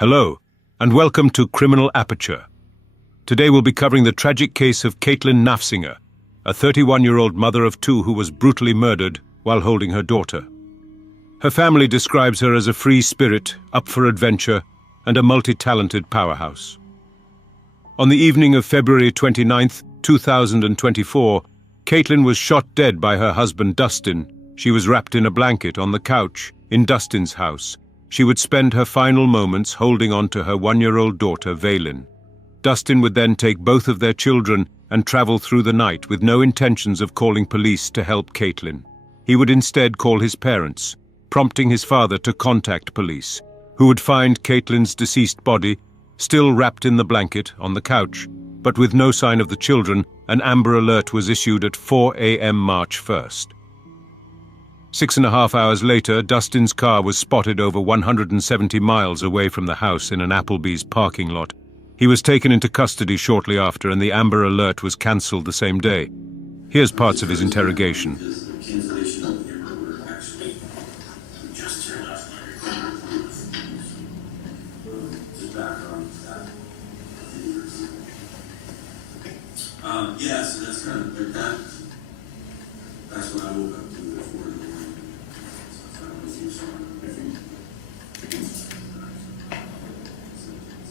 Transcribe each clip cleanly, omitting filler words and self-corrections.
Hello, and welcome to Criminal Aperture. Today we'll be covering the tragic case of Caitlyn Naffzinger, a 31-year-old mother of two who was brutally murdered while holding her daughter. Her family describes her as a free spirit, up for adventure, and a multi-talented powerhouse. On the evening of February 29, 2024, Caitlyn was shot dead by her husband Dustin. She was wrapped in a blanket on the couch in Dustin's house. She would spend her final moments holding on to her 1-year-old daughter, Vaylin. Dustin would then take both of their children and travel through the night with no intentions of calling police to help Caitlyn. He would instead call his parents, prompting his father to contact police, who would find Caitlyn's deceased body, still wrapped in the blanket, on the couch, but with no sign of the children. An Amber Alert was issued at 4 a.m. March 1st. 6.5 hours later, Dustin's car was spotted over 170 miles away from the house in an Applebee's parking lot. He was taken into custody shortly after, and the Amber Alert was cancelled the same day. Here's parts of his interrogation. Yeah, so that's kind of like that. That's what I woke up to before the morning. So I found with you, so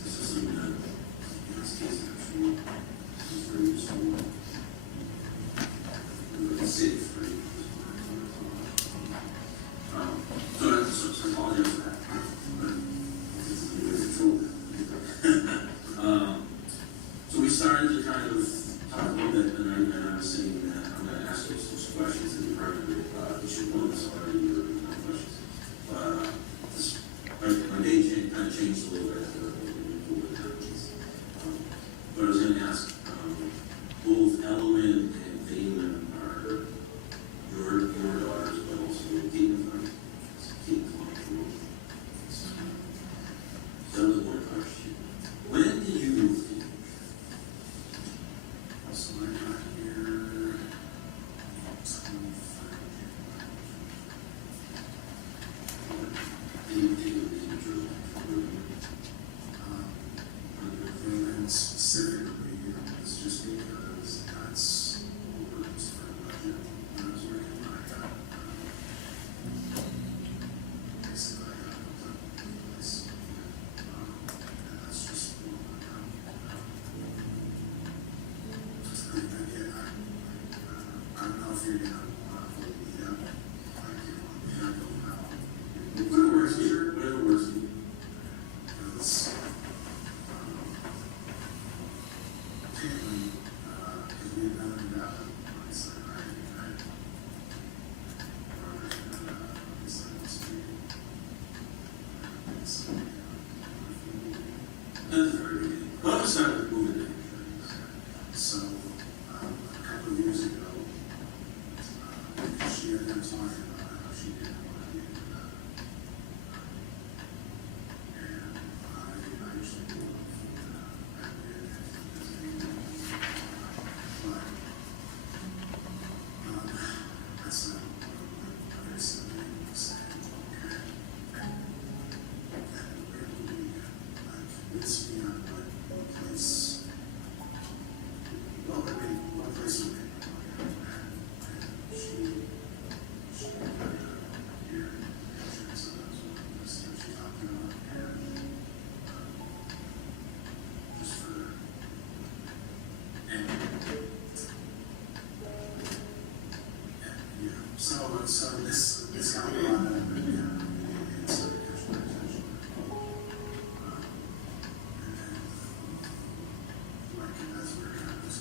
this is something that, in this case, actually, is very useful. Really safe, right? So I apologize for that. But this is the control. So we started to kind of talk a little bit, and I was saying that I'm going to ask you some questions in the private. You should know this already, your questions. My day kind of changed a little bit after what happens. But I was going to ask, both Ellen and Vaylin are your daughters, but also Caitlyn's daughter. So that was one question. When did you move here? So I got here 25 and specifically, it's just because that's what works for a budget. When I was working, I got basically I got hooked up with the place. And that's just what went down. I don't know if you're gonna want to meet up. I don't know. Whatever works for you. Whatever works for you. Because Caitlyn, because we had done it about on Sunday night. That's very good. Well, let's start with moving in. So, a couple of years ago, she had been talking about how she didn't want to be in that. And I actually grew up that but that's not what I said. I said, okay. And where do we convinced me on what place. Well, one place we could go, and she got here in Hampshire, so that was one of the things she talked about, and just for, and yeah, so this got a lot of, it sort of catch my attention. And then, like, as we're kind of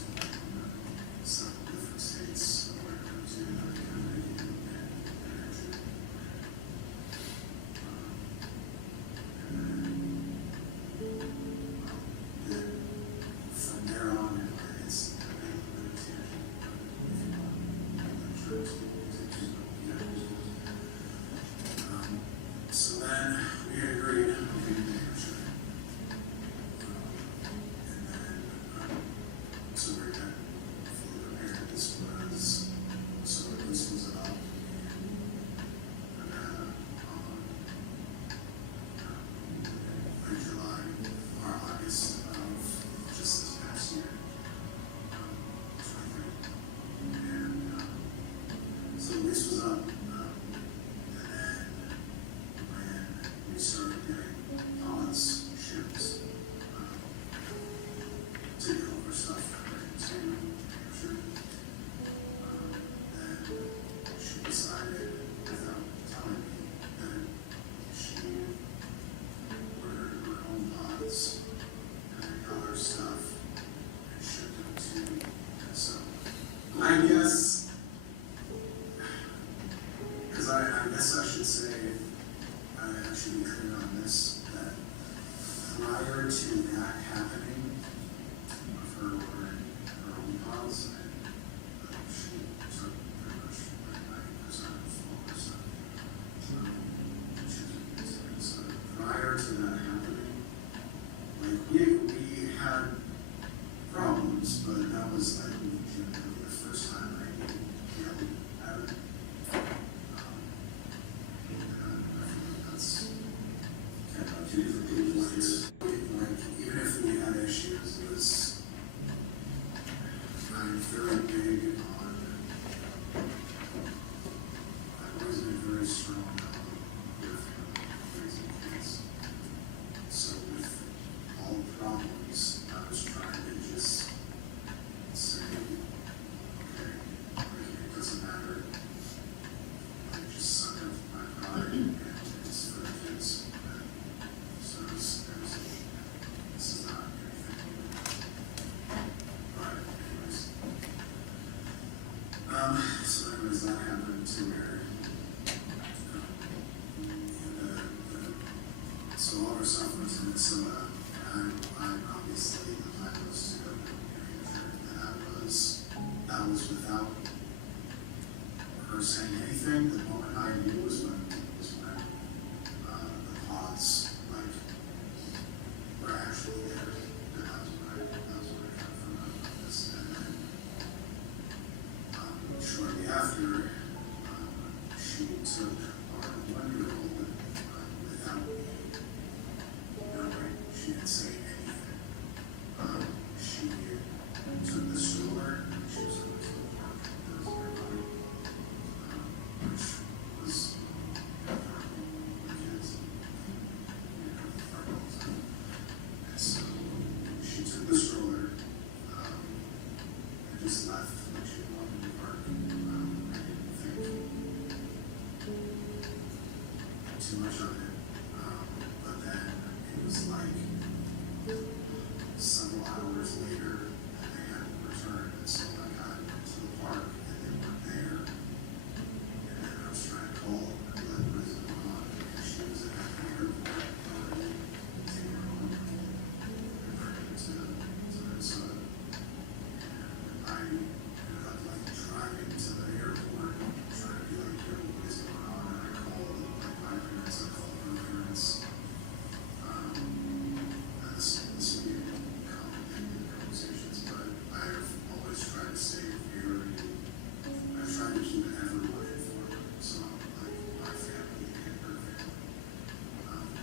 several different states where it comes in, and from there on, it's a little bit of so then we agreed on moving to Hampshire. And then I guess, because I guess I should say, I should be clear on this, that prior to that happening, of her ordering her own pause, she took pretty much like 90% of 4%. So prior to that happening, like we had problems, but that was like legitimately the first time I yelled at her. That's kind of two different things. Like even if we had issues, it was I'm very big on. I've always been very strong with raising kids. So with all problems, I was trying to just say, okay, like, it doesn't matter. Like, just suck up my pride and it's for the kids. So this is not anything. But anyways, that happened to where, so all of our stuff went to Minnesota, and I obviously, the plan was to go to New Hampshire, and that was without her saying anything. The moment I knew was when the pods, like, were actually there, and that was when I kind of found out about this, and then, shortly after, she took our 1-year-old, without me knowing. She didn't say anything. She took the stroller and she was going to the park that was nearby, which was the kids, park all the time. And so she took the stroller and just left like she walked in the park. I didn't think too much of it. But then it was like several hours later and they hadn't returned, and so like I went to the park and they weren't there, and then I was trying to call and be like, what is going on? And she was at the airport already taking her home and bringing to Minnesota, and I ended up like driving to the airport trying to be like, yo, what is going on? And I called like my parents, I called her parents. This would be complicated conversations, but I've always tried to stay very, I've tried to keep everyone informed, so like my family and her family.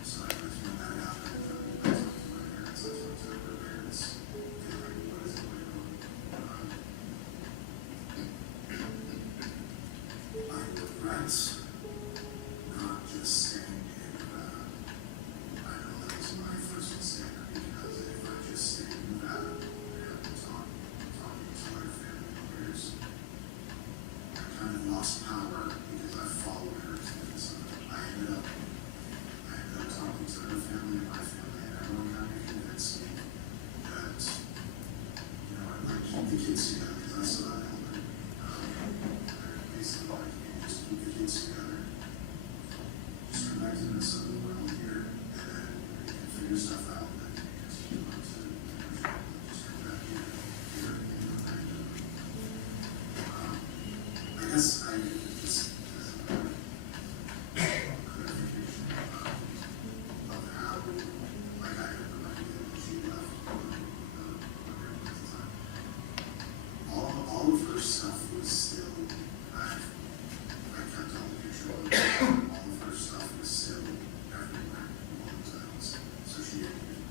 So I was when that happened, I talked to my parents, I talked to her parents, and like, what is going on? I regret not just staying in, I know that was my first mistake, because if I just stayed in Nevada and had been talking to my family members, I kind of lost power because I followed her to Minnesota. I ended up talking to her family and my family, and everyone kind of convinced me that, I'd like keep the kids together because I still had Elmer. Basically, like, you just keep the kids together. Just come back to Minnesota, we're all here, and then we can figure stuff out, and then you just keep on to just come back here, I guess I just, as a clarification of how, like, I had no idea when she left, at the time. All of her stuff was still, I kept all the picture of it. All of her stuff was still everywhere, all the times. So she didn't even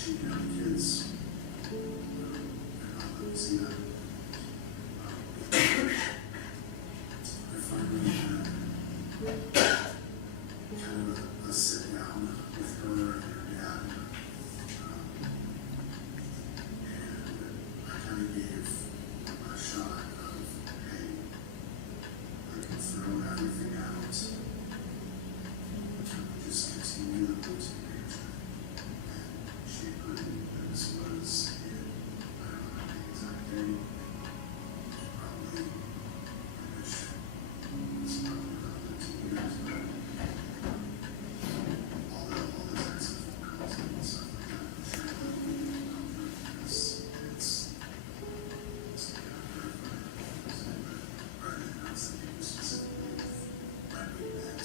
Actually, you know, the kids, they're not letting me see that. I finally had kind of a sit down with her and her dad. And I kind of gave a shot of, hey, I can throw everything out. Can we just continue the routine management? And she agreed. And this was in, I don't know the exact date, probably it's probably about 15 years, but all the texts and phone calls and stuff like that, I'm sure that it's kind of verified. But I was thinking specifically when we met,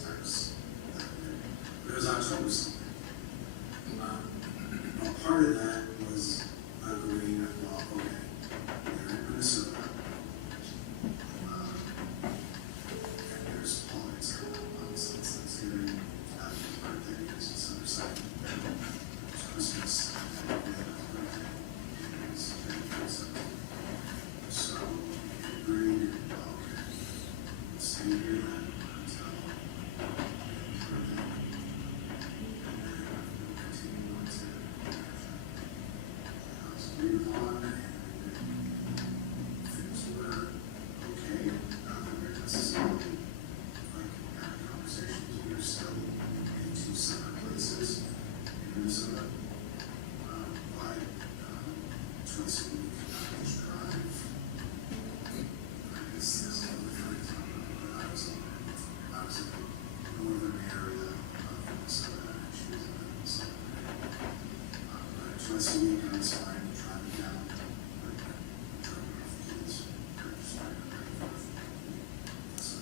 texts that day. But it was October something. Part of that was agreeing that, well, okay, you're in Minnesota, and there's politics going on, obviously it's Thanksgiving, his birthday, because it's Summerside, it's Christmas, and we had a birthday, and it's January 7th. So we agreed, well, okay, we'll stay here then until we have his birthday, and then we'll continue on to agreed upon, and things were okay. Not that we're necessarily like having conversations. We were still in two separate places in Minnesota, but twice a week I would drive. I guess this is what we're trying to talk about, but I was in the northern area of Minnesota, and she was in Minnesota. But twice a week I was fine driving down, like dropping off the kids, just driving back and forth. So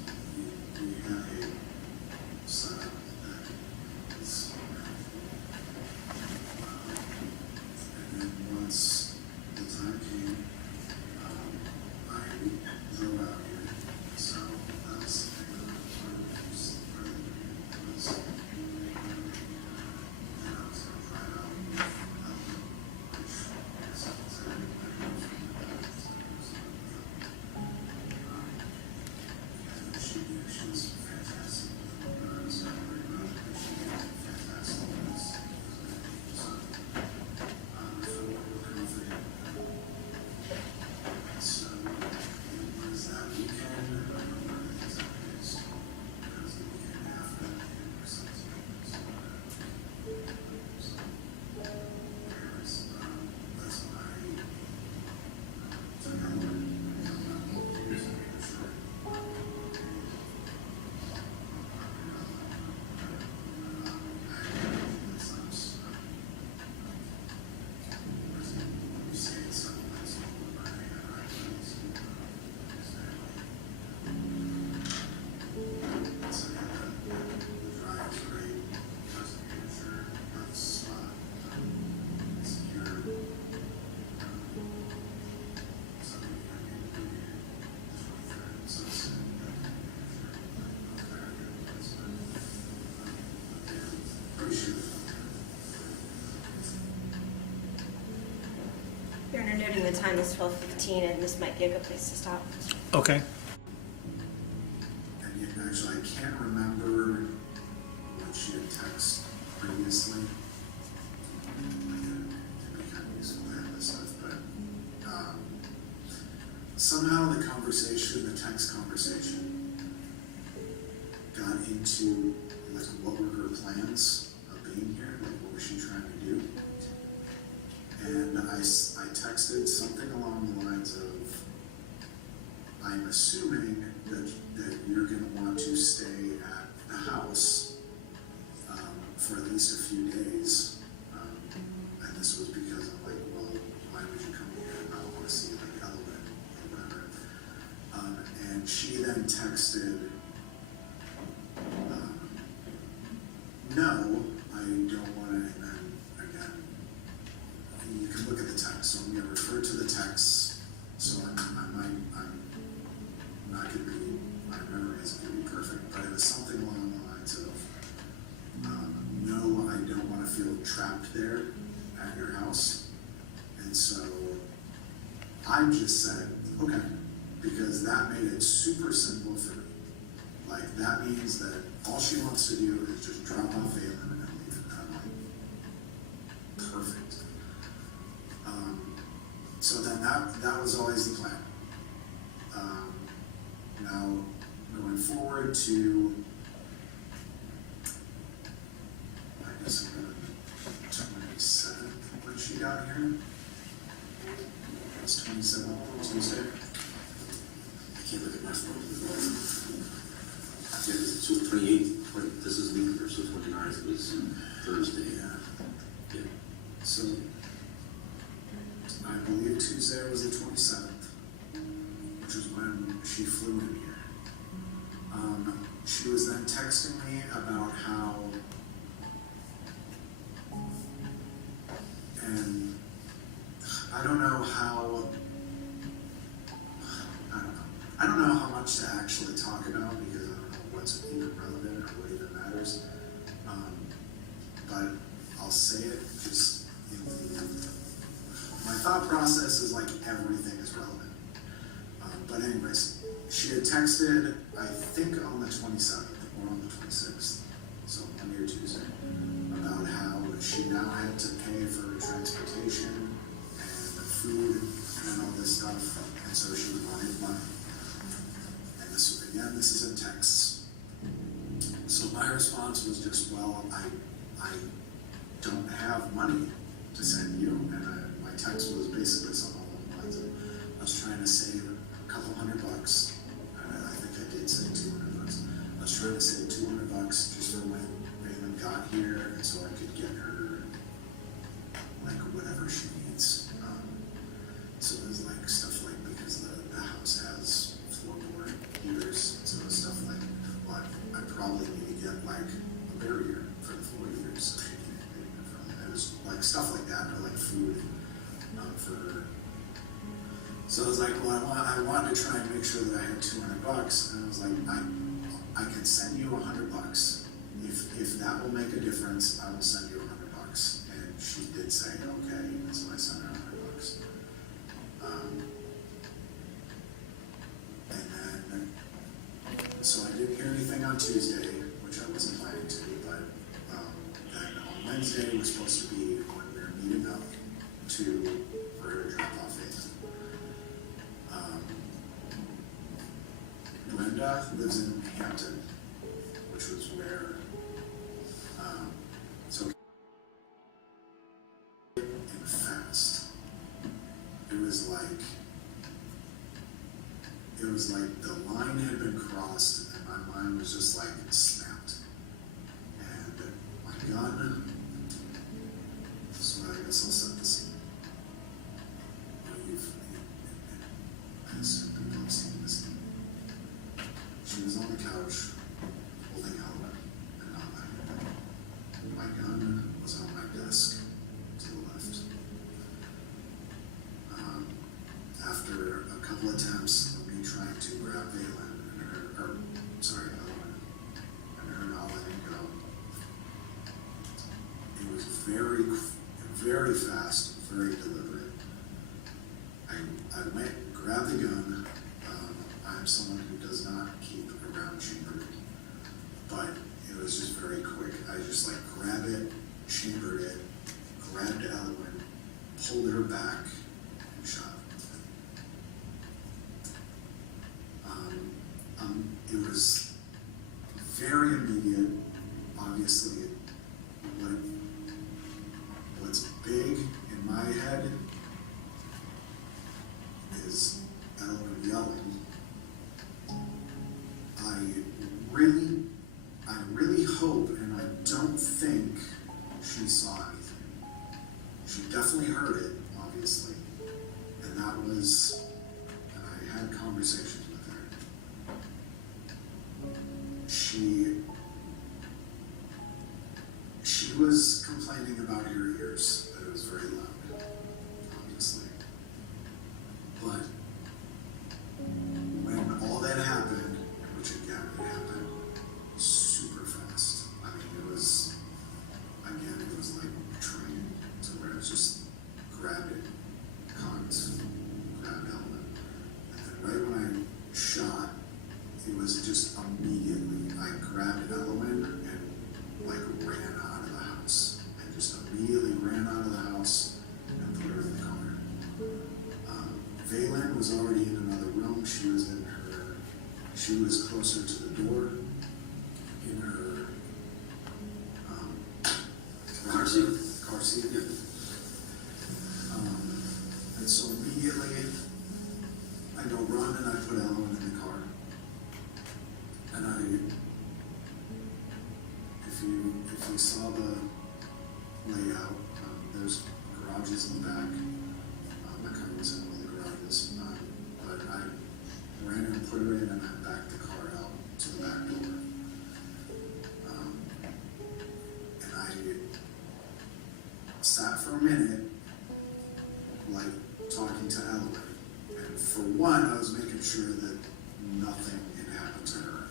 we had a setup that is manageable. And then once the time came, I drove out here. So that was the thing that I wanted to use part of the beginning was, and I was going to drive out, which is she was fantastic. I was not worried about it, but she was fantastic. So I feel real confident. So it was that weekend. I don't remember the exact days. It was the weekend after that or something. So anyways, that's when I took out my years of sure. Your Honor, noting the time is 12:15, and this might be a good place to stop. Okay. And yet, actually, I can't remember what she had texted previously. It'd be kind of useful to have this stuff, but somehow the conversation, the text conversation, got into like what were her plans of being here, like what was she trying to do. And I texted something along the lines of, I'm assuming that you're going to want to stay at the house for at least a few days. And this was because I'm like, well, why would you come here and not want to see like Element or whatever? And she then texted, no, I don't want to, and then again, you can look at the text. So I'm going to refer to the text. So I'm not going to be, my memory isn't going to be perfect, but it was something along the lines of, no, I don't want to feel trapped house. And so I just said, okay, because that made it super simple for me. Like, that means that all she wants to do is just drop off Valen and leave. And I'm like, perfect. So then that was always the plan. Now, going forward to, I guess I'm going to 27th when she got here. It's 27th, Tuesday. I can't look at my phone. Yeah, this is 28th, right, this is leap year, so 29th was Thursday. Yeah. Yeah. So, I believe Tuesday was the 27th, which was when she flew in here. She was then texting me about how, and I don't know how much to actually talk about because I don't know what's even relevant or what even matters. But I'll say it just in my thought process is like everything is relevant. But anyways, she had texted, I think on the 27th or on the 26th, so Monday or Tuesday, about how she now had to pay for transportation and food and all this stuff, and so she wanted money. And this is in texts. So my response was just, well, I don't have money to send you, and my text was basically something along the lines of, I was trying to save a couple $100. I think I did say $200. I was trying to save $200 just for when Raymond got here, and so I could get her like whatever she needs. So there's like stuff like, because the house has floorboard heaters, so stuff like, well, I probably need to get like a barrier for the floor heaters so she can't get in from it. It was like stuff like that, or like food for her. So I was like, well, I wanted to try and make sure that I had $200, and I was like, I can send you $100. If that will make a difference, I will send you $100. And she did say okay, and so I sent her $100. And then, so I didn't hear anything on Tuesday, which I wasn't planning to, but then on Wednesday was supposed to be when we were meeting up for her to drop off Faith. Brenda lives in Hampton, which was where, so and fast. It was like the line had been crossed, and my mind was just like snapped. And my gun. So I guess I'll set this. I assume people have seen this. She was on the couch, holding Ellen, and not letting her. My gun was on my desk to the left. After a couple attempts of me trying to grab Valen and Ellen, and her not letting go, it was very, very fast, very deliberate. I went, grabbed the gun. I'm someone who does not keep a round chambered, but it was just very quick. I just like grabbed it, chambered it, grabbed Ellen, pulled her back, and shot. It was very immediate. Obviously, what's big in my head is Ellen yelling. I really hope, and I don't think she saw anything. She definitely heard it, obviously, and I had conversations with her. She was complaining about her ears, that it was very loud, obviously. But when all that happened, which again, it happened super fast. I mean, it was like train to where it's just ran out of the house and put her in the car. Valen was already in another room. She was closer to the door in her Car seat. Car seat. And so immediately I go run and I put Ellen in the car. And if you saw the layout, there's garages in the back. I kind of was in one of the garages, but I ran and put her in and I backed the car out to the back door. And I sat for a minute, like talking to Ellen. And for one, I was making sure that nothing had happened to her.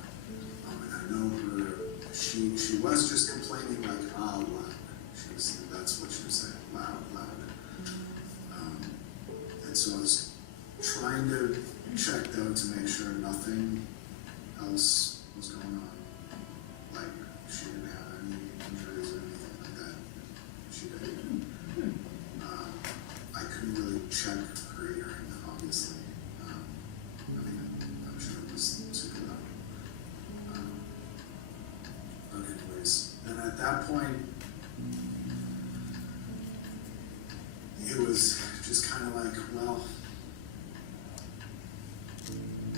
And I know her, she was just complaining like, ah, loud. That's what she was saying, loud. And so I was trying to check though to make sure nothing else was going on. Like she didn't have any injuries or anything like that. She didn't. I couldn't really check her hearing, obviously. I'm sure it was super loud. But anyways, then at that point, it was just kind of like, well,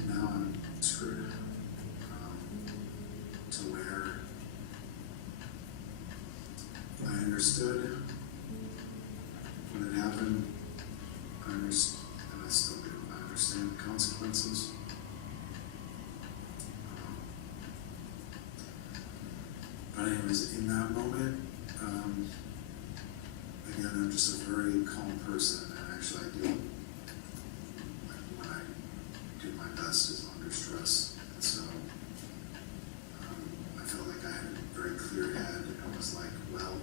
now I'm screwed. To where I understood when it happened, and I still do. I understand the consequences. But anyways, in that moment, again, I'm just a very calm person, and actually I do, like, when I do my best is under stress, and so I felt like I had a very clear head, and I was like, well,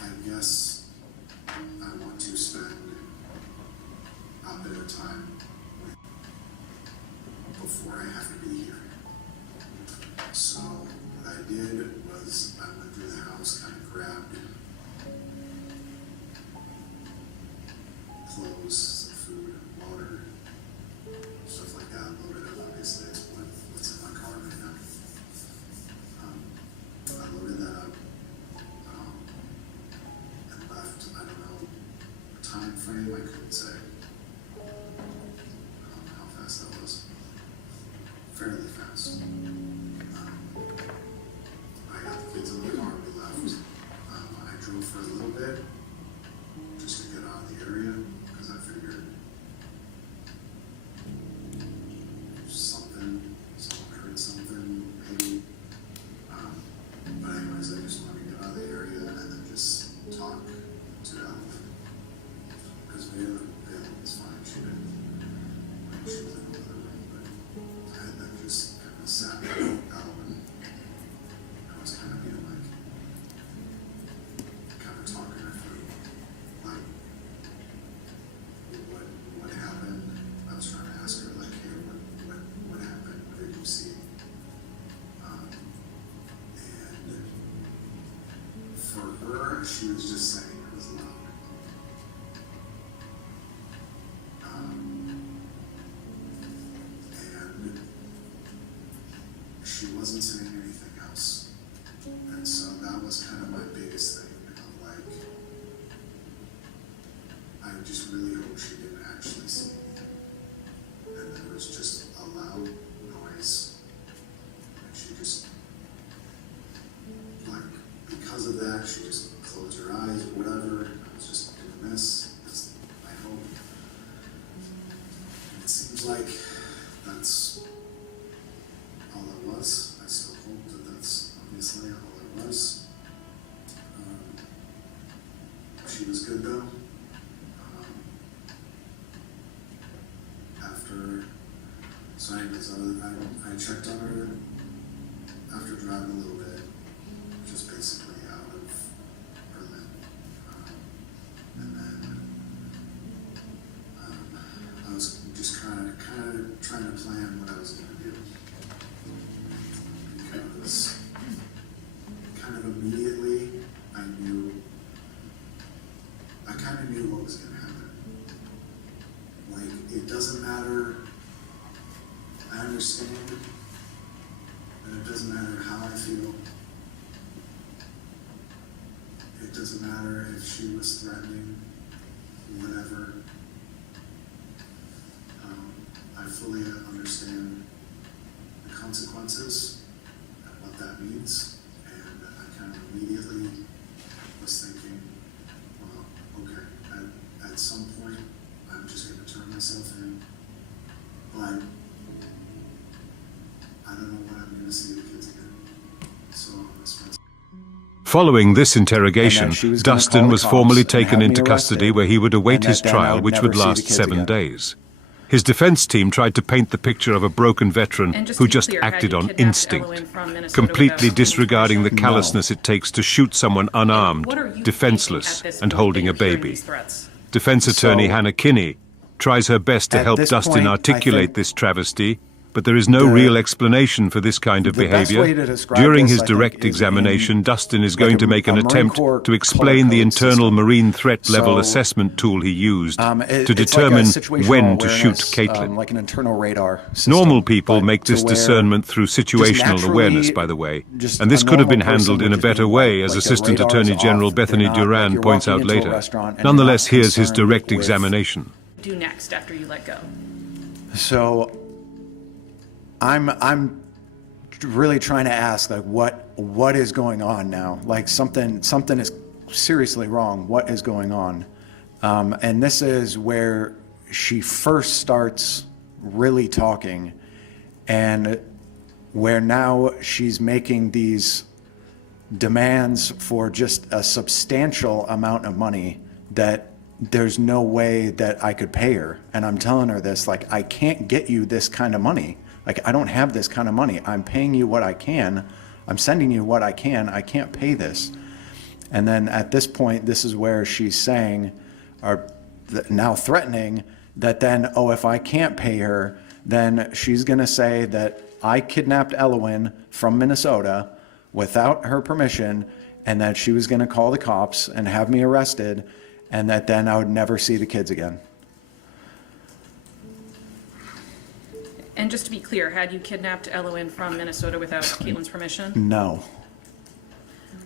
I guess I want to spend a bit of time before I have to be here. So what I did was I went through the house, kind of grabbed clothes, some food, water, stuff like that, loaded up, obviously, it's what's in my car right now. I loaded that up and left. I don't know time frame, I couldn't say. I don't know how fast that was. Fairly fast. I got the kids in the car, we left. I drove for a little bit just to get out of the area because I figured someone heard something, maybe. But anyways, I just wanted to get out of the area and then just talk to Ellen. Because Valen was fine, she was in another room, but I had them just kind of sat with Ellen. I was kind of being like, kind of talking her through, like, what happened. I was trying to ask her, like, hey, what happened? What did you see? And for her, she was just saying it was loud. And she wasn't saying anything else. And so that was kind of my biggest thing of like, I just really hope she didn't actually see me. And there was just a loud noise. And she just, like, because of that, she just closed her eyes or whatever. I was just doing this. It's my hope. And it seems like that's all it was. I still hope that that's obviously all it was. She was good though. So anyways, I checked on her after driving a little bit, just basically out of Berlin. And then I was just kind of trying to plan what I was going to do. was kind of immediately, I kind of knew what was going to happen. Like, it doesn't matter, I understand that it doesn't matter how I feel. It doesn't matter if she was threatening, whatever. I fully understand the consequences and what that means, and I kind of immediately was thinking, well, okay, at some point, I'm just going to turn myself in, but I don't know when I'm going to see the kids again, so I'm going to spend. Following this interrogation, And then she was gonna Dustin call the was cops formally and taken have me into custody arrested, where he would await and his that then I trial, would which never would see the last kids 7 again. days. His defense team tried to paint the picture of a broken veteran And just who to be just clear, had acted you on kidnapped instinct, Elowen from Minnesota completely without disregarding the permission? callousness it takes to shoot someone unarmed, What are you defenseless, thinking at this and point holding that a you're hearing baby. these threats? Defense attorney So- Hannah Kinney tries her best to At help this Dustin point, I articulate think this travesty, but there is no the- real explanation for this kind of the best behavior. way to describe During this, his I think, direct is in, examination, Dustin is like going a- to make a an Marine attempt Corps to explain the color code internal system. marine threat level So, assessment tool he used to It's determine like a situational when to shoot awareness, Caitlyn. like an internal radar system. Normal people but make to this where discernment through just situational naturally, awareness, by the way. just And this a could have been normal person handled in would a just be better white. way, as Like, the Assistant radar Attorney is General off. Bethany They're not- like, Duran you're points walking out into a later. restaurant and you're Nonetheless, not here's his concerned direct with- examination. Do next after you let go? So I'm really trying to ask, like, what is going on now? Like, something is seriously wrong. What is going on? And this is where she first starts really talking, and where now she's making these demands for just a substantial amount of money that there's no way that I could pay her. And I'm telling her this, like, I can't get you this kind of money. Like, I don't have this kind of money. I'm paying you what I can. I'm sending you what I can. I can't pay this. And then at this point, this is where she's saying, or now threatening, that then, oh, if I can't pay her, then she's going to say that I kidnapped Elowen from Minnesota without her permission, and that she was going to call the cops and have me arrested, and that then I would never see the kids again. And just to be clear, had you kidnapped Elowen from Minnesota without Caitlyn's permission? No.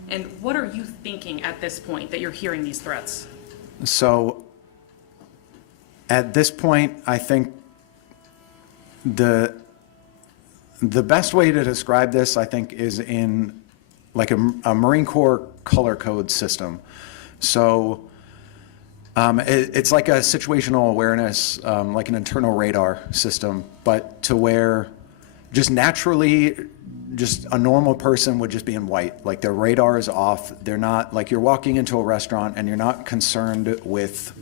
And what are you thinking at this point that you're hearing these threats? So at this point, I think the best way to describe this, I think, is in like a Marine Corps color code system. So it's like a situational awareness, like an internal radar system, but to where just naturally, just a normal person would just be in white. Like, their radar is off. They're not, like, you're walking into a restaurant and you're not concerned with,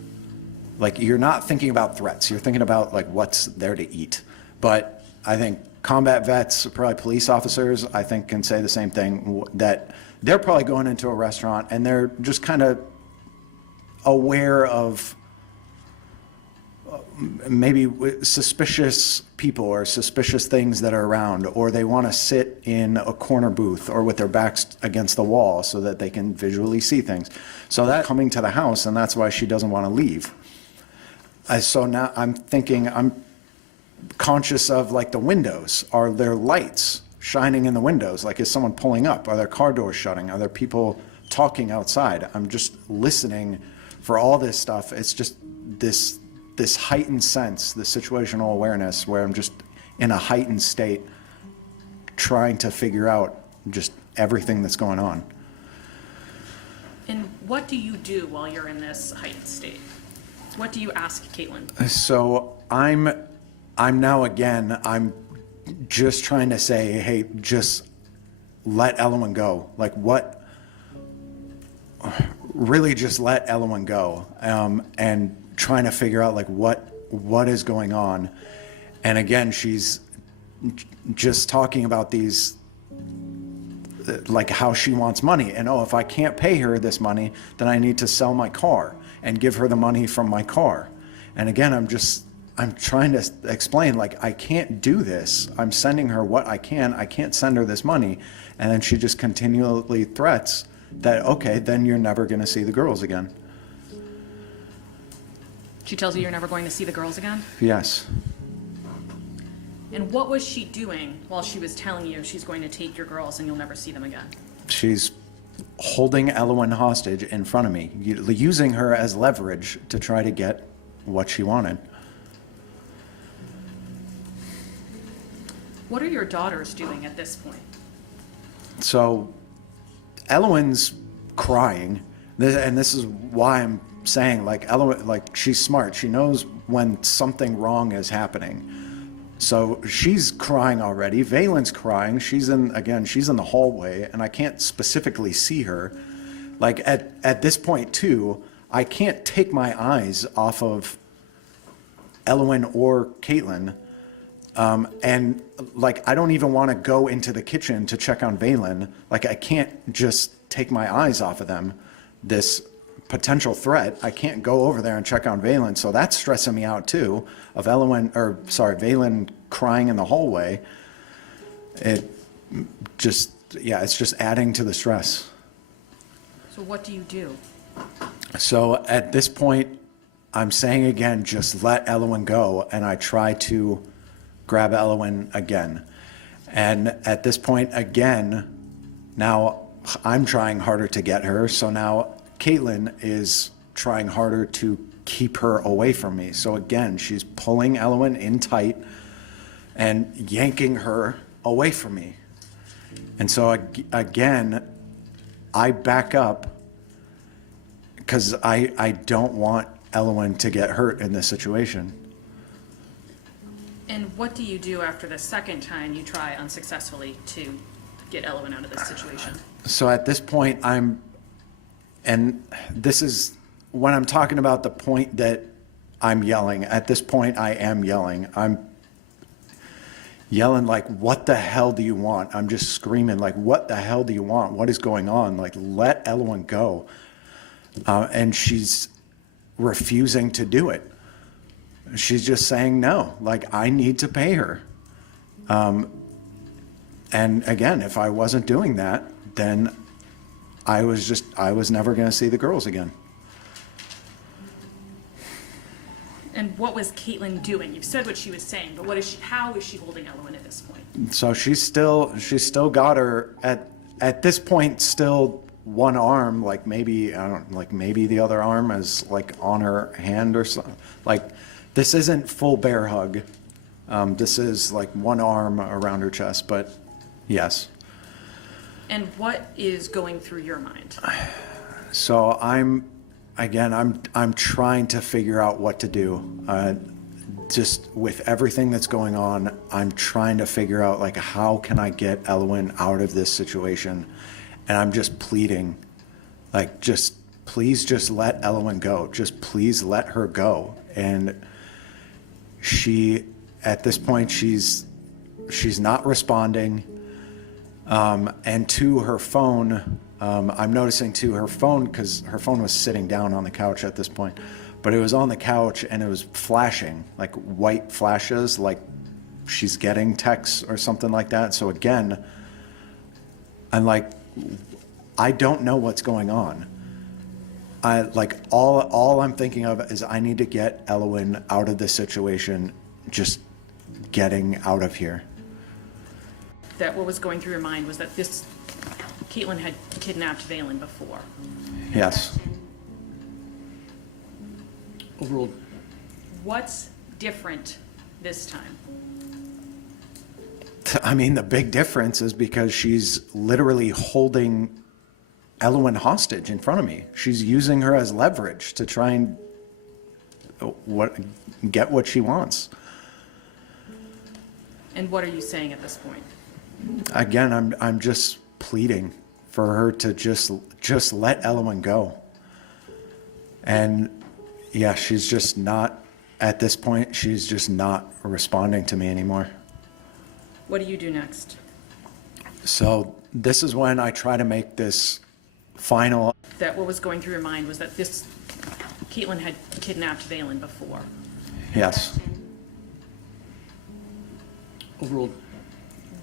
like, you're not thinking about threats. You're thinking about, like, what's there to eat. But I think combat vets, probably police officers, I think can say the same thing, that they're probably going into a restaurant and they're just kind of aware of maybe suspicious people or suspicious things that are around, or they want to sit in a corner booth or with their backs against the wall so that they can visually see things. So that's coming to the house, and that's why she doesn't want to leave. So now I'm thinking, I'm conscious of, like, the windows. Are there lights shining in the windows? Like, is someone pulling up? Are there car doors shutting? Are there people talking outside? I'm just listening for all this stuff. It's just this heightened sense, this situational awareness, where I'm just in a heightened state trying to figure out just everything that's going on. And what do you do while you're in this heightened state? What do you ask Caitlyn? So I'm now, again, I'm just trying to say, hey, just let Elowen go. Like, what, really just let Elowen go. And trying to figure out, like, what is going on. And again, she's just talking about these, like, how she wants money. And, oh, if I can't pay her this money, then I need to sell my car and give her the money from my car. And again, I'm trying to explain, like, I can't do this. I'm sending her what I can. I can't send her this money. And then she just continually threats that, okay, then you're never going to see the girls again. She tells you you're never going to see the girls again? Yes. And what was she doing while she was telling you she's going to take your girls and you'll never see them again? She's holding Elowen hostage in front of me, using her as leverage to try to get what she wanted. What are your daughters doing at this point? So Elowen's crying, and this is why I'm saying, like, Elowen, like, she's smart. She knows when something wrong is happening. So she's crying already. Vaylin's crying. She's in the hallway, and I can't specifically see her. Like, at this point, too, I can't take my eyes off of Elowen or Caitlyn. And, like, I don't even want to go into the kitchen to check on Vaylin. Like, I can't just take my eyes off of them. This potential threat, I can't go over there and check on Vaylin. So that's stressing me out, too, of Vaylin crying in the hallway. It's just adding to the stress. So what do you do? So at this point, I'm saying again, just let Elowen go, and I try to grab Elowen again. And at this point, again, now I'm trying harder to get her, so now Caitlyn is trying harder to keep her away from me. So again, she's pulling Elowen in tight and yanking her away from me. And so again, I back up because I don't want Elowen to get hurt in this situation. And what do you do after the second time you try unsuccessfully to get Elowen out of this situation? So at this point, and this is when I'm talking about the point that I'm yelling. At this point, I am yelling. I'm yelling like, what the hell do you want? I'm just screaming like, what the hell do you want? What is going on? Like, let Elowen go. And she's refusing to do it. She's just saying no, like, I need to pay her. And again, if I wasn't doing that, then I was never going to see the girls again. And what was Caitlyn doing? You've said what she was saying, but how is she holding Elowen at this point? So she's still got her at this point, still one arm, like maybe, I don't, like maybe the other arm is like on her hand or something. Like, this isn't full bear hug. This is like one arm around her chest, but yes. And what is going through your mind? So I'm trying to figure out what to do. Just with everything that's going on, I'm trying to figure out, like, how can I get Elowen out of this situation? And I'm just pleading, like, just please just let Elowen go. Just please let her go. And at this point, she's not responding. And to her phone, I'm noticing to her phone, because her phone was sitting down on the couch at this point, but it was on the couch and it was flashing, like white flashes, like she's getting texts or something like that. So again, I'm like, I don't know what's going on. All I'm thinking of is I need to get Elowen out of this situation, just getting out of here. That what was going through your mind was that Caitlyn had kidnapped Vaylin before. Yes. Overall, What's different this time? I mean, the big difference is because she's literally holding Elowen hostage in front of me. She's using her as leverage to try and get what she wants. And what are you saying at this point? Again, I'm just pleading for her to just let Elowen go. And yeah, she's just not, at this point, she's just not responding to me anymore. What do you do next? So this is when I try to make this final. That what was going through your mind was that Caitlyn had kidnapped Vaylin before. Yes. Overruled.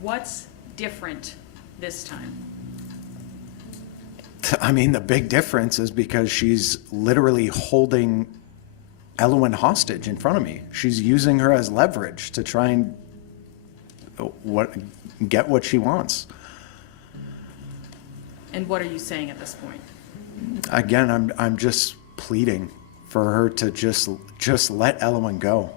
What's different this time? I mean, the big difference is because she's literally holding Elwyn hostage in front of me. She's using her as leverage to try and get what she wants. And what are you saying at this point? Again, I'm just pleading for her to just let Elwyn go.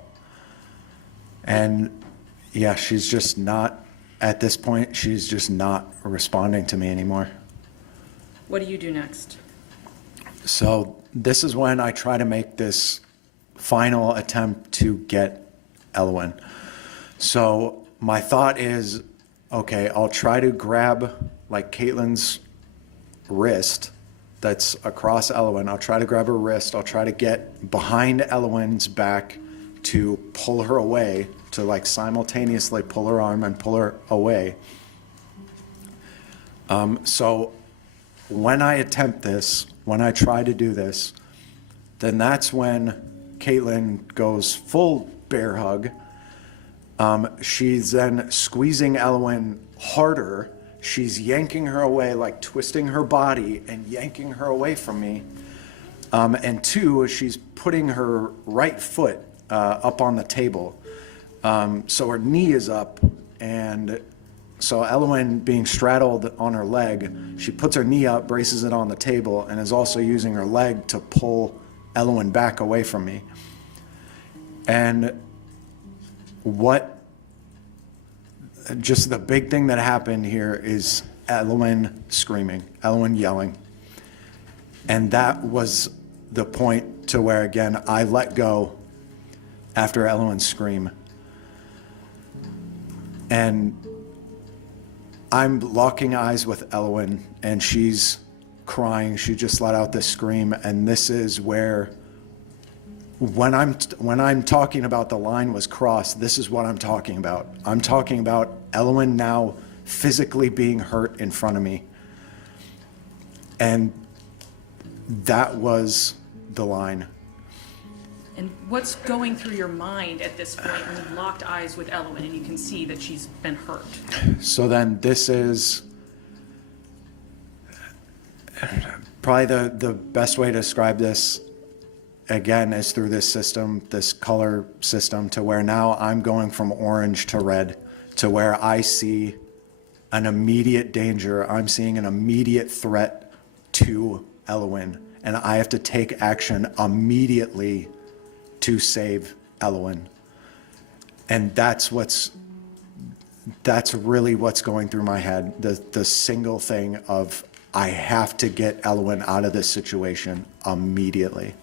And yeah, she's just not, at this point, she's just not responding to me anymore. What do you do next? So this is when I try to make this final attempt to get Elwyn. So my thought is, okay, I'll try to grab like Caitlyn's wrist that's across Elwyn. I'll try to grab her wrist. I'll try to get behind Elwyn's back to pull her away, to like simultaneously pull her arm and pull her away. So when I attempt this, when I try to do this, then that's when Caitlyn goes full bear hug. She's then squeezing Elwyn harder. She's yanking her away, like twisting her body and yanking her away from me. And two, she's putting her right foot up on the table. So her knee is up, and so Elwyn, being straddled on her leg, she puts her knee up, braces it on the table, and is also using her leg to pull Elwyn back away from me. And just the big thing that happened here is Elwyn screaming, Elwyn yelling. And that was the point to where, again, I let go after Elwyn's scream. And I'm locking eyes with Elwyn, and she's crying. She just let out this scream, and this is where, when I'm talking about the line was crossed, this is what I'm talking about. I'm talking about Elwyn now physically being hurt in front of me. And that was the line. And what's going through your mind at this point when you've locked eyes with Elwyn and you can see that she's been hurt? So then this is probably the best way to describe this, again, is through this system, this color system, to where now I'm going from orange to red, to where I see an immediate danger. I'm seeing an immediate threat to Elwyn, and I have to take action immediately to save Elwyn. And that's really what's going through my head. The single thing of, I have to get Elwyn out of this situation immediately.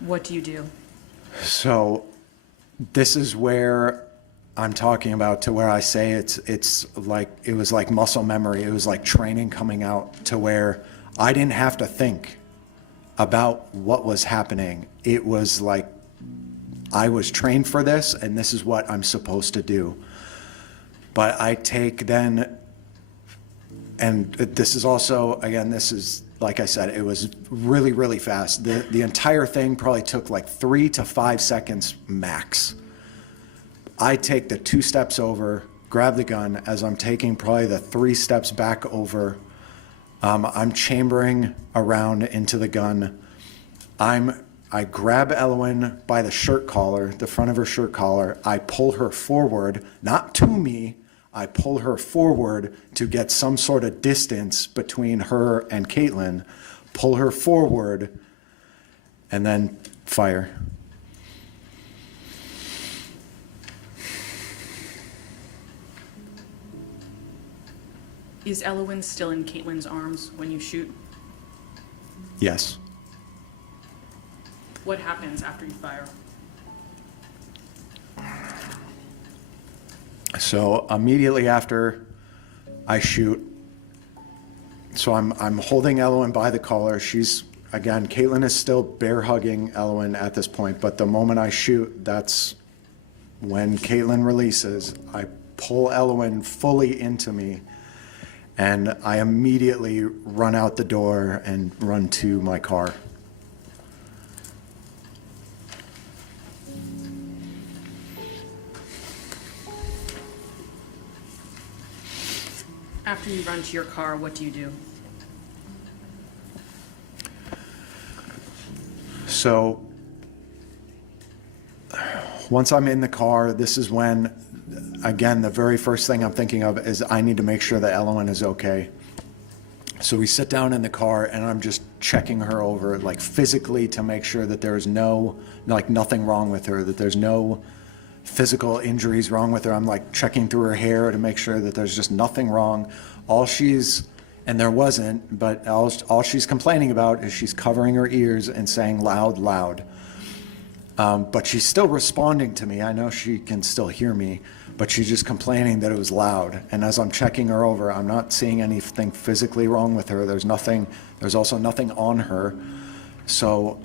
What do you do? So this is where I'm talking about, to where I say it's like, it was like muscle memory. It was like training coming out, to where I didn't have to think about what was happening. It was like I was trained for this, and this is what I'm supposed to do. But I take then, and this is also, again, this is, like I said, it was really, really fast. The entire thing probably took like 3 to 5 seconds max. I take the 2 steps over, grab the gun. As I'm taking probably the 3 steps back over, I'm chambering around into the gun. I grab Elwyn by the shirt collar, the front of her shirt collar. I pull her forward, not to me. I pull her forward to get some sort of distance between her and Caitlyn. Pull her forward, and then fire. Is Elwyn still in Caitlyn's arms when you shoot? Yes. What happens after you fire? So immediately after I shoot, so I'm holding Elwyn by the collar. She's, again, Caitlyn is still bear hugging Elwyn at this point, but the moment I shoot, that's when Caitlyn releases. I pull Elwyn fully into me, and I immediately run out the door and run to my car. After you run to your car, what do you do? So once I'm in the car, this is when, again, the very first thing I'm thinking of is I need to make sure that Ellen is okay. So we sit down in the car and I'm just checking her over, like physically, to make sure that there's nothing wrong with her, that there's no physical injuries wrong with her. I'm like checking through her hair to make sure that there's just nothing wrong. And there wasn't, but all she's complaining about is she's covering her ears and saying loud, loud. But she's still responding to me. I know she can still hear me, but she's just complaining that it was loud. And as I'm checking her over, I'm not seeing anything physically wrong with her. There's also nothing on her. So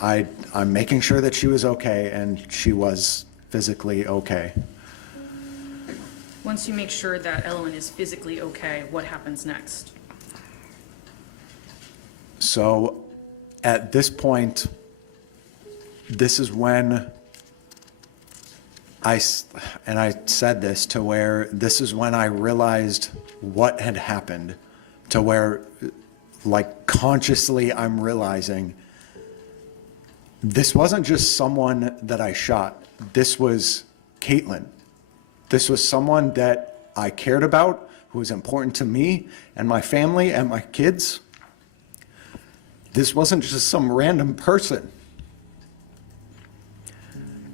I'm making sure that she was okay, and she was physically okay. Once you make sure that Ellen is physically okay, what happens next? So at this point, this is when I said this, to where this is when I realized what had happened, to where, like, consciously I'm realizing this wasn't just someone that I shot. This was Caitlyn. This was someone that I cared about, who was important to me and my family and my kids. This wasn't just some random person.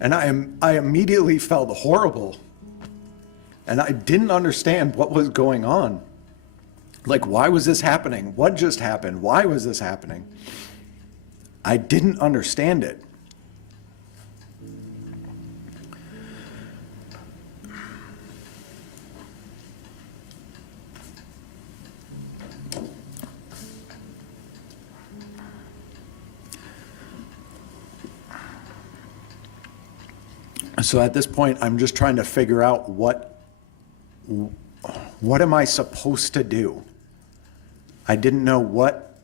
And I immediately felt horrible. And I didn't understand what was going on. Like, why was this happening? What just happened? Why was this happening? I didn't understand it. So at this point, I'm just trying to figure out what am I supposed to do? I didn't know what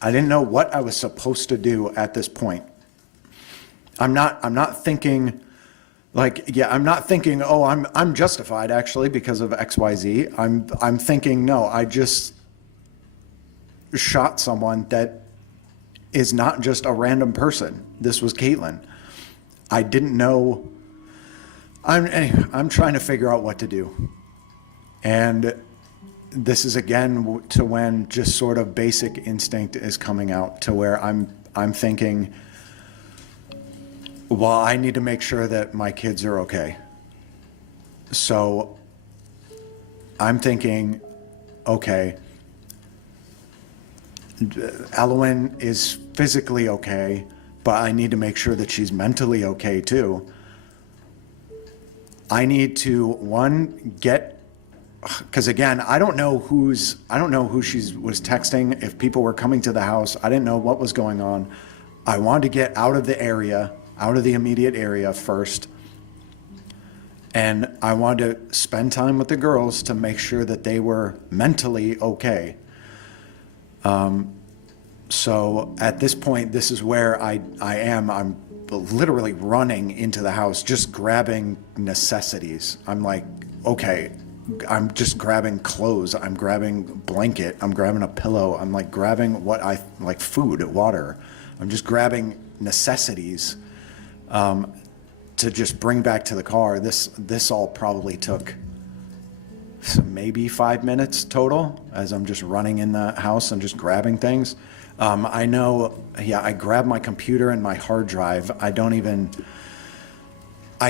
I was supposed to do at this point. I'm not thinking like, yeah, I'm not thinking, oh, I'm justified actually because of XYZ. I'm thinking, no, I just shot someone that is not just a random person. This was Caitlyn. I didn't know. I'm trying to figure out what to do. And this is again to when just sort of basic instinct is coming out, to where I'm thinking, well, I need to make sure that my kids are okay. So I'm thinking, okay, Ellen is physically okay, but I need to make sure that she's mentally okay too. I need to, because again, I don't know who she was texting, if people were coming to the house. I didn't know what was going on. I wanted to get out of the area, out of the immediate area first. And I wanted to spend time with the girls to make sure that they were mentally okay. So at this point, this is where I'm literally running into the house, just grabbing necessities. I'm like, okay, I'm just grabbing clothes. I'm grabbing blanket. I'm grabbing a pillow. I'm like grabbing like food, water. I'm just grabbing necessities to just bring back to the car. This all probably took maybe 5 minutes total as I'm just running in the house and just grabbing things. I know, yeah, I grabbed my computer and my hard drive. I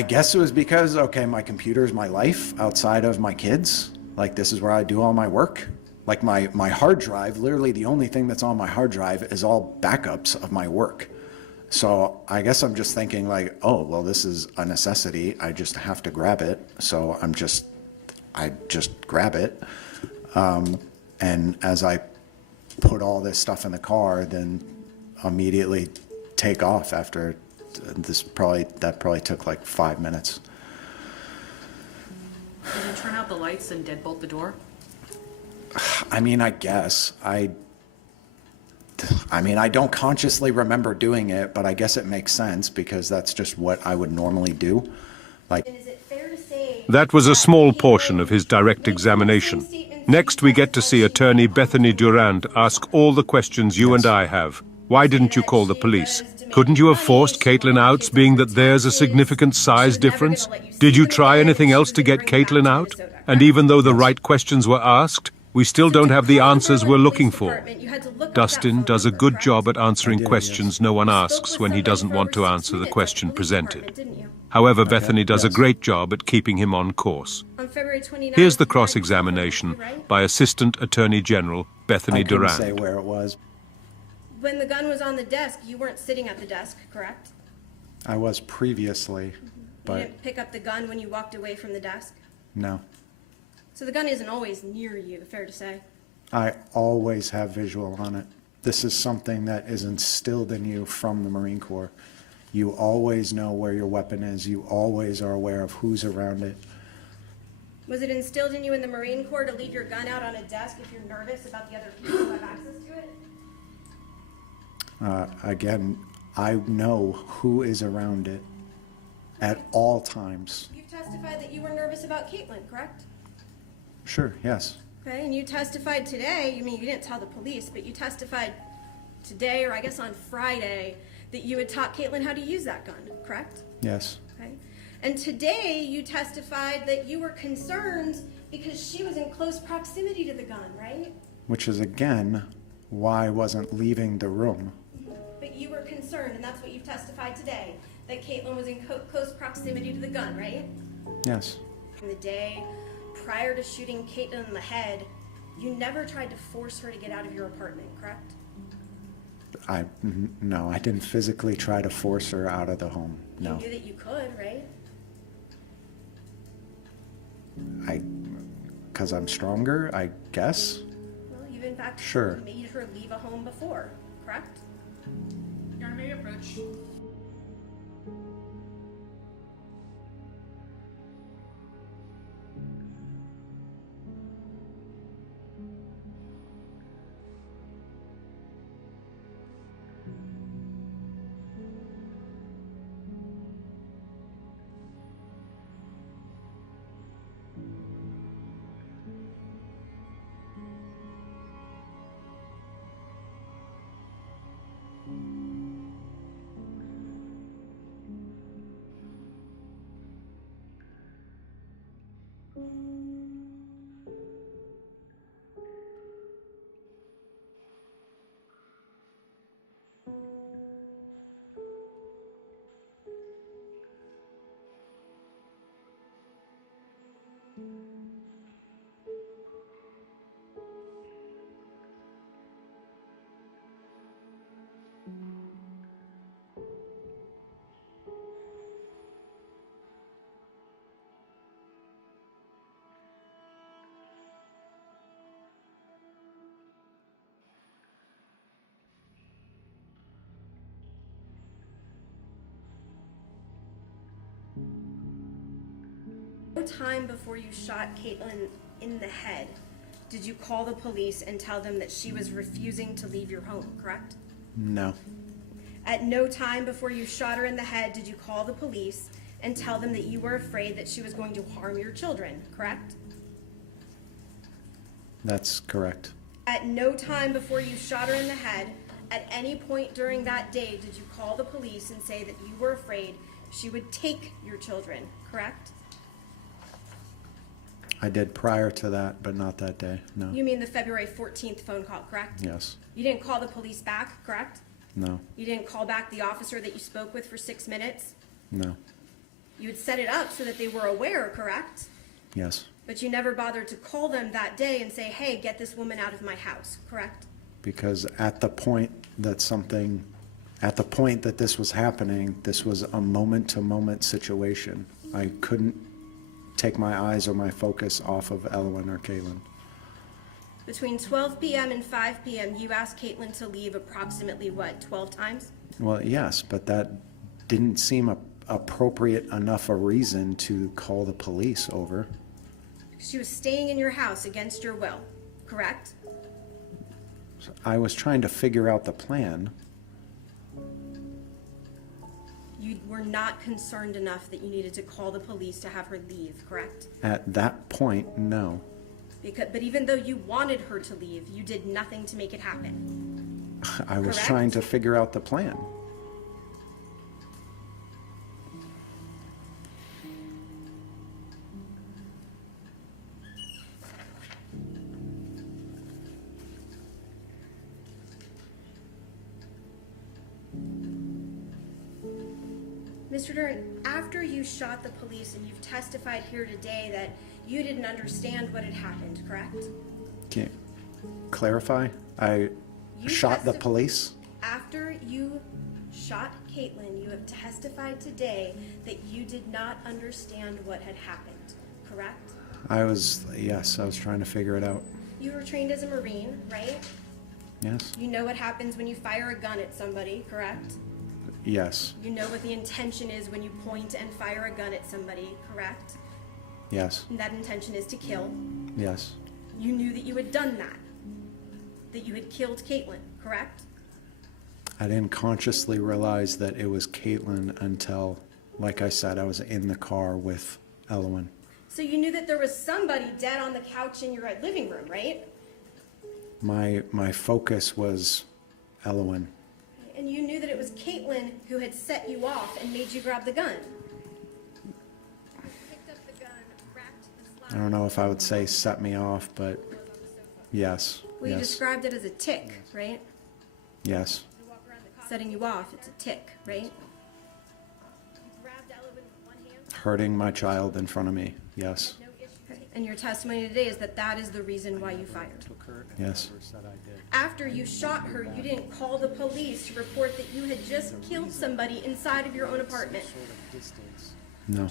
guess it was because, okay, my computer is my life outside of my kids. Like, this is where I do all my work. Like, my hard drive, literally the only thing that's on my hard drive is all backups of my work. So I guess I'm just thinking like, oh, well, this is a necessity. I just have to grab it. So I just grab it. And as I put all this stuff in the car, then immediately take off after that probably took like 5 minutes. Did you turn out the lights and deadbolt the door? I mean, I guess I don't consciously remember doing it, but I guess it makes sense because that's just what I would normally do. Like, Is it fair to say That was a that small Caitlyn portion of his direct made the same examination. statement Next, we get to see attorney Bethany Durand ask all the questions you and I have. Why didn't you call the police? Couldn't you have forced Caitlyn out, being that there's a significant size difference? Did you try anything else to get Caitlyn out? And even though the right questions were asked, we still don't have the answers we're looking for. Dustin does a good job at answering questions no one asks when he doesn't want to answer the question presented. However, Bethany does a great job at keeping him on course. Here's the cross-examination by Assistant Attorney General Bethany I couldn't say Durand. where it was. When the gun was on the desk, you weren't sitting at the desk, correct? I was previously, You but didn't pick up the gun when you walked away from the desk? no. So the gun isn't always near you, fair to say? I always have visual on it. This is something that is instilled in you from the Marine Corps. You always know where your weapon is. You always are aware of who's around it. Was it instilled in you in the Marine Corps to leave your gun out on a desk if you're nervous about the other people who have access to it? Again, I know who is around it at all times. You've testified that you were nervous about Caitlyn, correct? Sure, yes. Okay, and you testified today, you didn't tell the police, but you testified today, or I guess on Friday, that you had taught Caitlyn how to use that gun, correct? Yes. Okay. And today you testified that you were concerned because she was in close proximity to the gun, right? Which is, again, why I wasn't leaving the room. But you were concerned, and that's what you've testified today, that Caitlyn was in close proximity to the gun, right? Yes. In the day prior to shooting Caitlyn in the head, you never tried to force her to get out of your apartment, correct? No, I didn't physically try to force her out of the home. No. You knew that you could, right? Because I'm stronger, I guess. Well, you've in fact Sure. made her leave a home before, correct? Your Honor, may I approach? No time before you shot Caitlyn in the head, did you call the police and tell them that she was refusing to leave your home, correct? No. At no time before you shot her in the head did you call the police and tell them that you were afraid that she was going to harm your children, correct? That's correct. At no time before you shot her in the head, at any point during that day, did you call the police and say that you were afraid she would take your children, correct? I did prior to that, but not that day. No. You mean the February 14th phone call, correct? Yes. You didn't call the police back, correct? No. You didn't call back the officer that you spoke with for 6 minutes? No. You had set it up so that they were aware, correct? Yes. But you never bothered to call them that day and say, hey, get this woman out of my house, correct? Because at the point that this was happening, this was a moment-to-moment situation. I couldn't take my eyes or my focus off of Elwyn or Caitlyn. Between 12 p.m. and 5 p.m., you asked Caitlyn to leave approximately, 12 times? Well, yes, but that didn't seem appropriate enough a reason to call the police over. She was staying in your house against your will, correct? I was trying to figure out the plan. You were not concerned enough that you needed to call the police to have her leave, correct? At that point, no. But even though you wanted her to leave, you did nothing to make it happen. I was Correct? trying to figure out the plan. Mr. Duren, after you shot the police and you've testified here today that you didn't understand what had happened, correct? Can you clarify? I You shot the testi- police? After you shot Caitlyn, you have testified today that you did not understand what had happened, correct? Yes, I was trying to figure it out. You were trained as a Marine, right? Yes? You know what happens when you fire a gun at somebody, correct? Yes. You know what the intention is when you point and fire a gun at somebody, correct? Yes. And that intention is to kill. Yes. You knew that you had done that you had killed Caitlyn, correct? I didn't consciously realize that it was Caitlyn until, like I said, I was in the car with Elowen. So you knew that there was somebody dead on the couch in your living room, right? My focus was Elowen. And you knew that it was Caitlyn who had set you off and made you grab the gun. You picked up the gun, wrapped the I slide. don't know if I would say set me off, but Was on the sofa. yes. Well, you Yes. described it as a tick, right? Yes. Setting you off, it's a tick, right? You grabbed Elowen with one hand. Hurting my child in front of me. Yes. No issue. And your testimony today is that that is the reason why you fired. Yes. After you shot her, you didn't call the police to report that you had just killed somebody inside of your own apartment. No.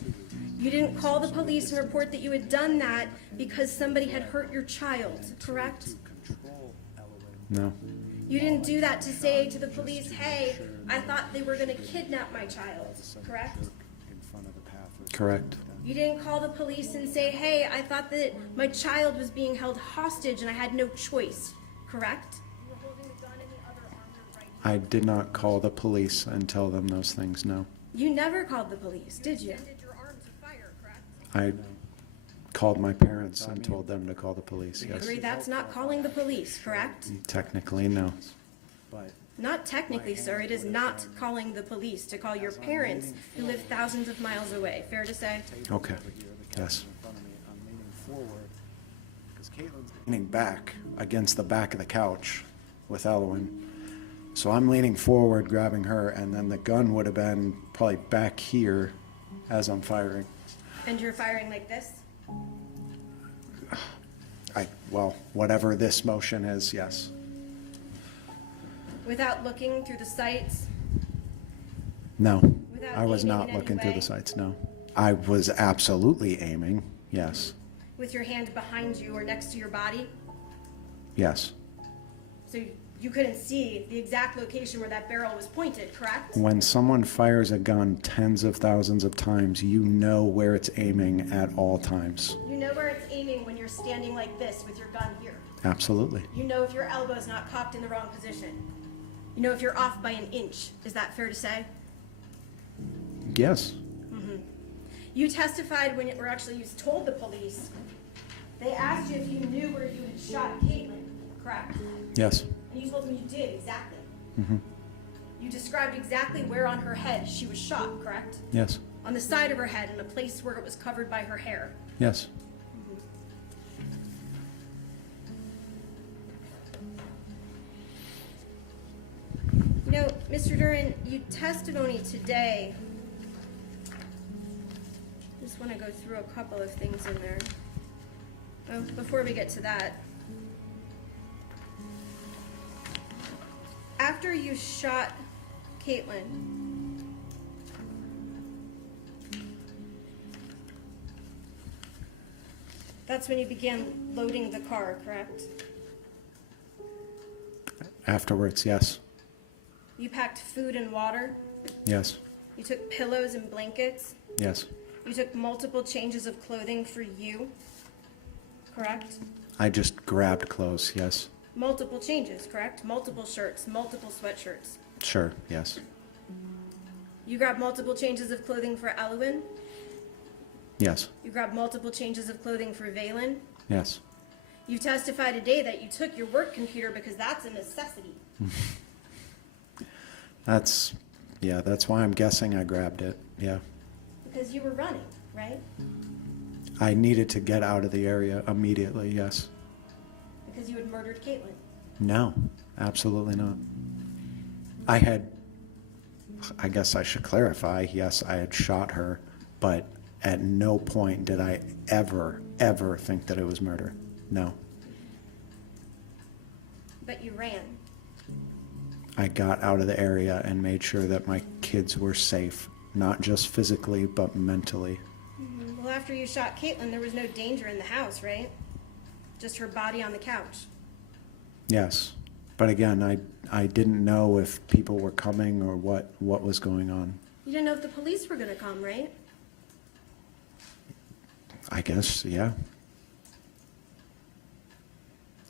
You didn't call the police and report that you had done that because somebody had hurt your child, correct? No. You didn't do that to say to the police, hey, I thought they were gonna kidnap my child, correct? Correct. You didn't call the police and say, hey, I thought that my child was being held hostage and I had no choice, correct? You were holding the gun in the other arm, your right hand. I did not call the police and tell them those things, no. You never called the police, did you? Extended your arm to fire, correct? I called my parents and told them to call the police, You yes. agree that's not calling the police, correct? Technically, no. Not technically, sir. It is not calling the police to call your parents who live thousands of miles away. Fair to say? Okay, yes. Leaning back against the back of the couch with Elowen. So I'm leaning forward, grabbing her, and then the gun would have been probably back here as I'm firing. And you're firing like this? Well, whatever this motion is, yes. Without looking through the sights? No, Without I was aiming not in any looking through way? the sights, no. I was absolutely aiming, yes, With your hand behind you or next to your body? yes. So you couldn't see the exact location where that barrel was pointed, correct? When someone fires a gun tens of thousands of times, you know where it's aiming at all times. You know where it's aiming when you're standing like this with your gun here. Absolutely. You know if your elbow's not cocked in the wrong position. You know if you're off by an inch. Is that fair to say? Yes, You testified when, or actually you told the police, they asked you if you knew where you had shot Caitlyn, correct? yes, And you told them you did, exactly. You described exactly where on her head she was shot, correct? yes, On the side of her head, in a place where it was covered by her hair. yes. You know, Mr. Duren, you testimony today. Just want to go through a couple of things in there. Oh, before we get to that. After you shot Caitlyn, that's when you began loading the car, correct? Afterwards, yes, You packed food and water. yes, You took pillows and blankets. yes. You took multiple changes of clothing for you, correct? I just grabbed clothes, yes. Multiple changes, correct? Multiple shirts, multiple sweatshirts. Sure, yes, You grabbed multiple changes of clothing for Elowen. yes, You grabbed multiple changes of clothing for Valen. yes, You testified today that you took your work computer because that's a necessity. That's why I'm guessing I grabbed it, yeah. Because you were running, right? I needed to get out of the area immediately, yes. Because you had murdered Caitlyn. No, absolutely not. I guess I should clarify, yes, I had shot her, but at no point did I ever think that it was murder. No. But you ran. I got out of the area and made sure that my kids were safe, not just physically, but mentally. Well, after you shot Caitlyn, there was no danger in the house, right? Just her body on the couch. Yes. But again, I didn't know if people were coming or what was going on. You didn't know if the police were gonna come, right? I guess, yeah.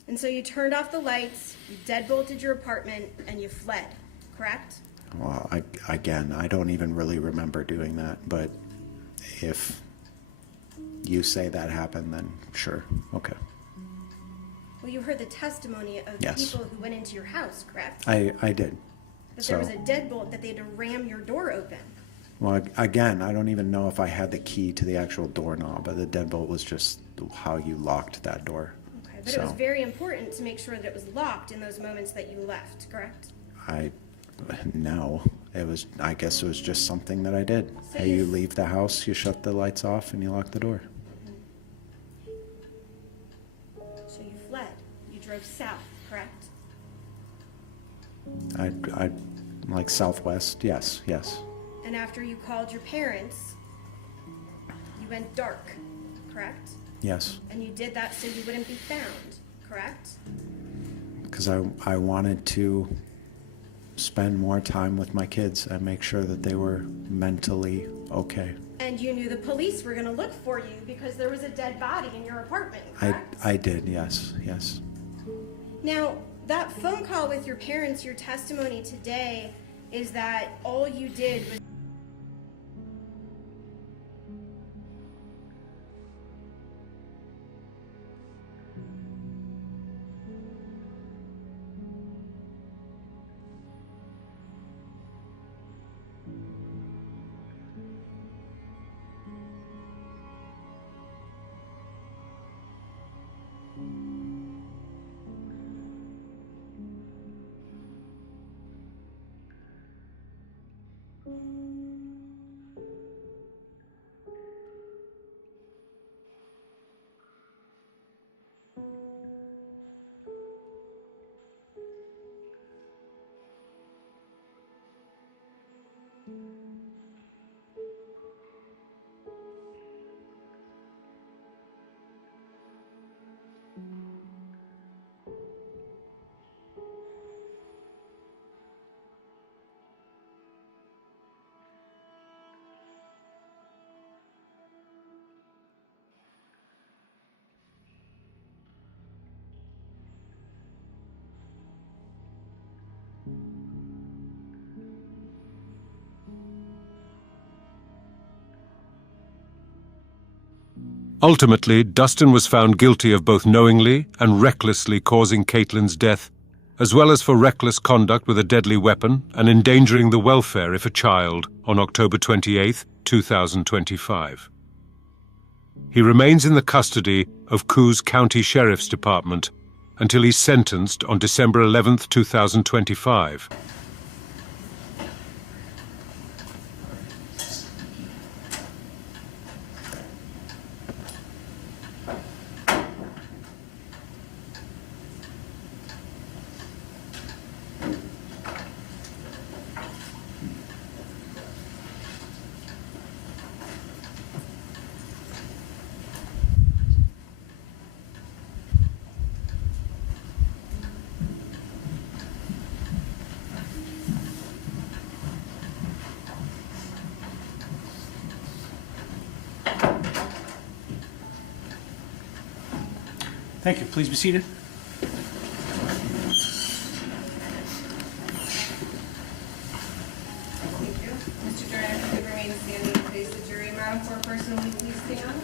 And so you turned off the lights, you deadbolted your apartment, and you fled, correct? Well, I don't even really remember doing that, but if you say that happened, then sure, okay. Well, you heard the testimony of the Yes. people who went into your house, correct? I did. That So, there was a deadbolt, that they had to ram your door open. well, again, I don't even know if I had the key to the actual doorknob, but the deadbolt was just how you locked that door. Okay, but it was So- very important to make sure that it was locked in those moments that you left, correct? No, I guess it was just something that I did. So Hey, you you- leave the house, you shut the lights off, and you lock the door. So you fled. You drove south, correct? I like southwest, yes. And after you called your parents, you went dark, correct? Yes, And you did that so you wouldn't be found, correct? because I wanted to spend more time with my kids and make sure that they were mentally okay. And you knew the police were gonna look for you because there was a dead body in your apartment, correct? I did, yes. Now, that phone call with your parents, your testimony today is that all you did was Ultimately, Dustin was found guilty of both knowingly and recklessly causing Caitlyn's death, as well as for reckless conduct with a deadly weapon and endangering the welfare of a child on October 28, 2025. He remains in the custody of Coos County Sheriff's Department until he's sentenced on December 11, 2025. Thank you. Please be seated. Thank you. Mr. Duren, if you remain standing and face the jury, Madam Foreperson, will you please stand?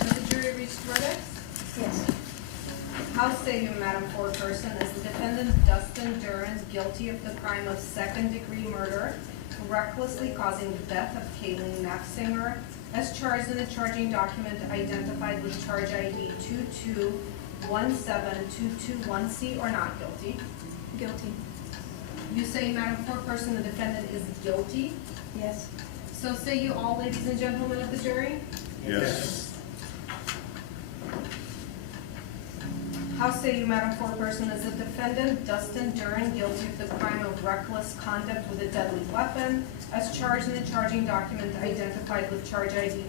Has the jury reached verdicts? Yes. How say you, Madam Foreperson, is the defendant Dustin Duren guilty of the crime of second-degree murder, recklessly causing the death of Caitlyn Naffzinger, as charged in the charging document identified with charge ID 2217221C, or not guilty? Guilty. You say, Madam Foreperson, the defendant is guilty. Yes. So say you all, ladies and gentlemen of the jury? Yes. How say you, Madam Foreperson, is the defendant Dustin Duren guilty of the crime of reckless conduct with a deadly weapon, as charged in the charging document identified with charge ID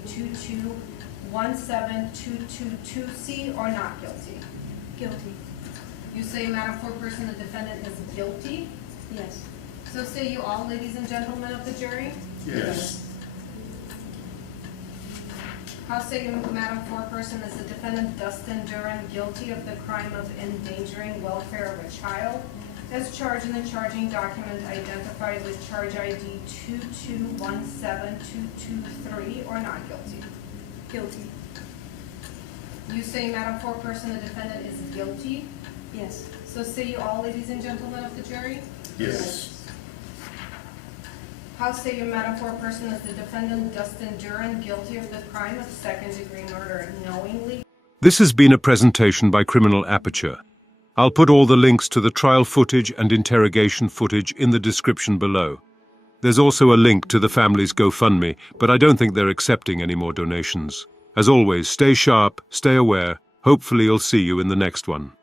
2217222C, or not guilty? Guilty. You say, Madam Foreperson, the defendant is guilty. Yes. So say you all, ladies and gentlemen of the jury? Yes. How say you, Madam Foreperson, is the defendant Dustin Duren guilty of the crime of endangering welfare of a child, as charged in the charging document identified with charge ID 2217223, or not guilty? Guilty. You say, Madam Foreperson, the defendant is guilty. Yes. So say you all, ladies and gentlemen of the jury? Yes. How say you, Madam Foreperson, is the defendant Dustin Duren guilty of the crime of second-degree murder knowingly? This has been a presentation by Criminal Aperture. I'll put all the links to the trial footage and interrogation footage in the description below. There's also a link to the family's GoFundMe, but I don't think they're accepting any more donations. As always, stay sharp, stay aware. Hopefully, I'll see you in the next one.